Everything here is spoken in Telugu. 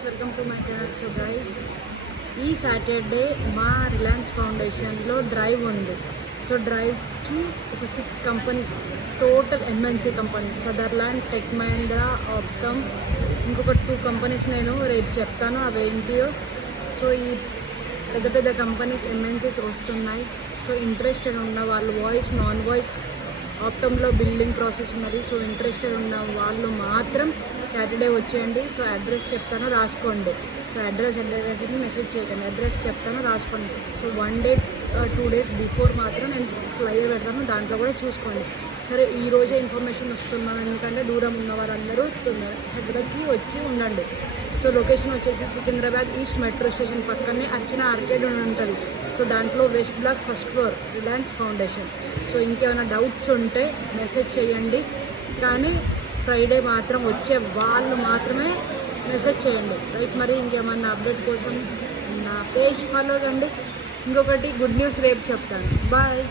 Guys, welcome to my channel. So guys, ఈ సాటర్డే మా రిలయన్స్ ఫౌండేషన్లో డ్రైవ్ ఉంది. సో డ్రైవ్కి ఒక 6 companies, total MNC companies, Sutherland, tech Mahindra, Optum, ఇంకొక 2 కంపెనీస్ నేను రేపు చెప్తాను అవి ఏంటియో. సో ఈ పెద్ద పెద్ద కంపెనీస్ ఎంఎన్సీస్ వస్తున్నాయి. సో ఇంట్రెస్టెడ్ ఉన్న వాళ్ళు, వాయిస్ నాన్ వాయిస్ ఆప్టంలో బిల్డింగ్ ప్రాసెస్ ఉన్నది. సో ఇంట్రెస్టెడ్ ఉన్న వాళ్ళు మాత్రం సాటర్డే వచ్చేయండి. సో అడ్రస్ చెప్తాను, రాసుకోండి. సో అడ్రస్ మెసేజ్ చేయకండి, అడ్రస్ చెప్తాను, రాసుకోండి. సో 1 డే 2 డేస్ బిఫోర్ మాత్రం నేను ఫ్లైయర్ పెడతాను, దాంట్లో కూడా చూసుకోండి. సరే, ఈరోజే ఇన్ఫర్మేషన్ వస్తున్నాను, ఎందుకంటే దూరం ఉన్న వారందరూ హైదరాబాద్కి వచ్చి ఉండండి. సో లొకేషన్ వచ్చేసి సికింద్రాబాద్ ఈస్ట్ మెట్రో స్టేషన్ పక్కనే అర్చన ఆర్కేడ్ అని ఉంటుంది. సో దాంట్లో west block, first floor, Reliance foundation. So ఇంకేమైనా డౌట్స్ ఉంటే మెసేజ్ చేయండి, కానీ ఫ్రైడే మాత్రం వచ్చే వాళ్ళు మాత్రమే మెసేజ్ చేయండి, రైట్? మరి ఇంకేమన్నా అప్డేట్ కోసం నా పేజ్ ఫాలో కండి. ఇంకొకటి గుడ్ న్యూస్ రేపు చెప్తాను. బాయ్.